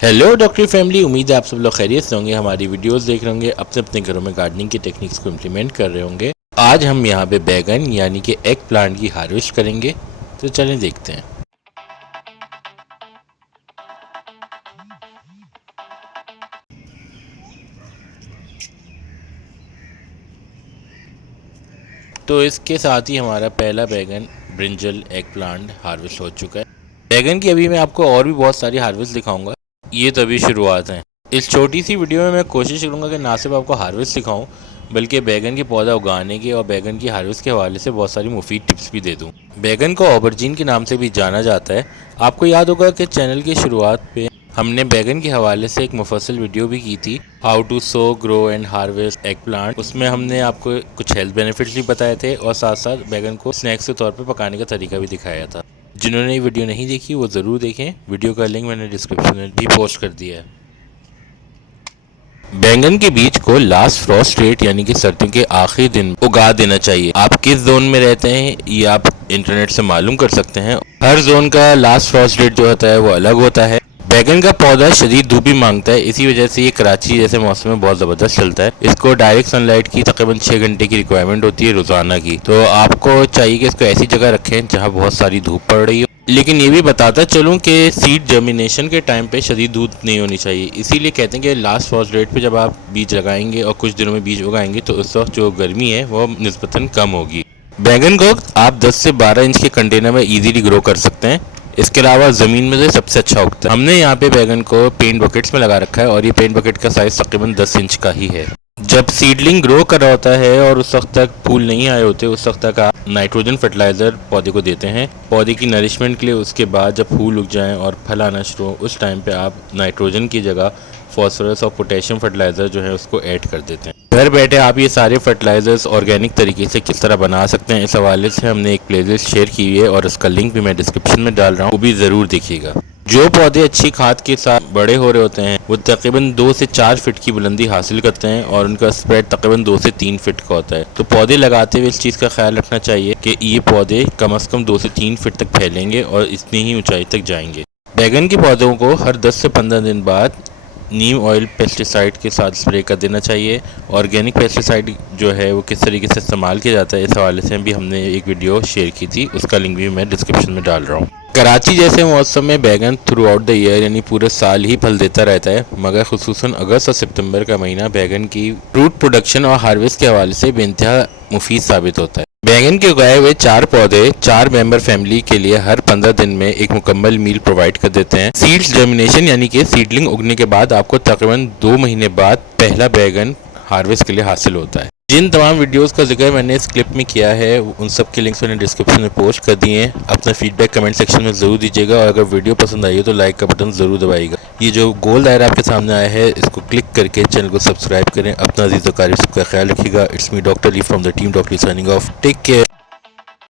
Hello डॉक्टरी family, उम्मीद है आप सब लोग खैरियत से होंगे। हमारी वीडियोस देख रहे होंगे, अपने अपने घरों में गार्डनिंग की टेक्निक्स को इम्प्लीमेंट कर रहे होंगे। आज हम यहाँ पे बैगन यानी कि एग प्लांट की हार्वेस्ट करेंगे, तो चलें देखते हैं। तो इसके साथ ही हमारा पहला बैगन ब्रिंजल एग प्लांट हार्वेस्ट हो चुका है। बैगन की अभी मैं आपको और भी बहुत सारी हार्वेस्ट दिखाऊंगा, ये तो अभी शुरुआत है। इस छोटी सी वीडियो में मैं कोशिश करूंगा कि ना सिर्फ आपको हार्वेस्ट दिखाऊं, बल्कि बैगन के पौधा उगाने के और बैगन की हार्वेस्ट के हवाले से बहुत सारी मुफीद टिप्स भी दे दूं। बैगन को ऑबरजीन के नाम से भी जाना जाता है। आपको याद होगा कि चैनल की शुरुआत पे हमने बैगन के हवाले से एक मुफस्सल वीडियो भी की थी, how to sow grow and harvest eggplant. उसमें हमने आपको कुछ हेल्थ बेनिफिट्स भी बताए थे और साथ साथ बैगन को स्नैक्स के तौर पर पकाने का तरीका भी दिखाया था। जिन्होंने ये वीडियो नहीं देखी वो ज़रूर देखें, वीडियो का लिंक मैंने डिस्क्रिप्शन में भी पोस्ट कर दिया है। बैंगन के बीज को लास्ट फ्रॉस्ट डेट यानी कि सर्दियों के आखिरी दिन उगा देना चाहिए। आप किस जोन में रहते हैं ये आप इंटरनेट से मालूम कर सकते हैं। हर जोन का लास्ट फ्रॉस्ट डेट जो होता है वो अलग होता है। बैगन का पौधा शदीद धूप भी मांगता है, इसी वजह से ये कराची जैसे मौसम में बहुत ज़बरदस्त चलता है। इसको डायरेक्ट सनलाइट की तकरीबन 6 घंटे की रिक्वायरमेंट होती है रोज़ाना की। तो आपको चाहिए कि इसको ऐसी जगह रखें जहाँ बहुत सारी धूप पड़ रही हो। लेकिन ये भी बताता चलूँ कि सीड जर्मिनेशन के टाइम पे शदीद धूप नहीं होनी चाहिए, इसीलिए कहते हैं कि लास्ट फर्स्ट डेट पे जब आप बीज लगाएंगे और कुछ दिनों में बीज उगाएंगे तो उस वक्त जो गर्मी है वो निस्बतन कम होगी। बैंगन को आप 10 से 12 इंच के कंटेनर में इजीली ग्रो कर सकते हैं। इसके अलावा ज़मीन में से सबसे अच्छा उगता है। हमने यहाँ पे बैगन को पेंट बकेट्स में लगा रखा है और ये पेंट बकेट का साइज़ तकरीबन 10 इंच का ही है। जब सीडलिंग ग्रो कर रहा होता है और उस वक्त तक फूल नहीं आए होते, उस वक्त तक आप नाइट्रोजन फर्टिलाइज़र पौधे को देते हैं पौधे की नरिशमेंट के लिए। उसके बाद जब फूल उग जाएं और फल आना शुरू हो, उस टाइम पे आप नाइट्रोजन की जगह फॉस्फोरस और पोटेशियम फर्टिलाइज़र जो है उसको ऐड कर देते हैं। घर बैठे आप ये सारे फर्टिलाइज़र्स ऑर्गेनिक तरीके से किस तरह बना सकते हैं, इस हवाले से हमने एक प्लेलिस्ट शेयर की हुई है और उसका लिंक भी मैं डिस्क्रिप्शन में डाल रहा हूँ, वो भी ज़रूर देखिएगा। जो पौधे अच्छी खाद के साथ बड़े हो रहे होते हैं वो तकरीबन 2 से 4 फीट की बुलंदी हासिल करते हैं और उनका स्प्रेड तकरीबन 2 से 3 फीट का होता है। तो पौधे लगाते हुए इस चीज़ का ख्याल रखना चाहिए कि ये पौधे कम से कम 2 से 3 फीट तक फैलेंगे और इतनी ही ऊंचाई तक जाएंगे। बैगन के पौधों को हर 10 से 15 दिन बाद नीम ऑयल पेस्टिसाइड के साथ स्प्रे कर देना चाहिए। ऑर्गेनिक पेस्टिसाइड जो है वो किस तरीके से इस्तेमाल किया जाता है, इस हवाले से भी हमने एक वीडियो शेयर की थी, उसका लिंक भी मैं डिस्क्रिप्शन में डाल रहा हूँ। कराची जैसे मौसम में बैगन थ्रू आउट द ईयर यानी पूरे साल ही फल देता रहता है, मगर खुसूसन अगस्त और सितंबर का महीना बैगन की फ्रूट प्रोडक्शन और हार्वेस्ट के हवाले से बेइंतहा मुफीद साबित होता है। बैगन के उगाए हुए 4 पौधे 4 मेंबर फैमिली के लिए हर 15 दिन में एक मुकम्मल मील प्रोवाइड कर देते हैं। सीड्स जर्मिनेशन यानी कि सीडलिंग उगने के बाद आपको तकरीबन 2 महीने बाद पहला बैगन हार्वेस्ट के लिए हासिल होता है। जिन तमाम वीडियोस का जिक्र मैंने इस क्लिप में किया है उन सब के लिंक्स मैंने डिस्क्रिप्शन में पोस्ट कर दिए हैं। अपना फीडबैक कमेंट सेक्शन में ज़रूर दीजिएगा और अगर वीडियो पसंद आई हो तो लाइक का बटन ज़रूर दबाइएगा। ये जो गोल दायरा आपके सामने आया है इसको क्लिक करके चैनल को सब्सक्राइब करें। अपना अजीज़ व क़रीब सबका ख्याल रखिएगा। It's me doctor Lee from the team doctor signing off. Take care.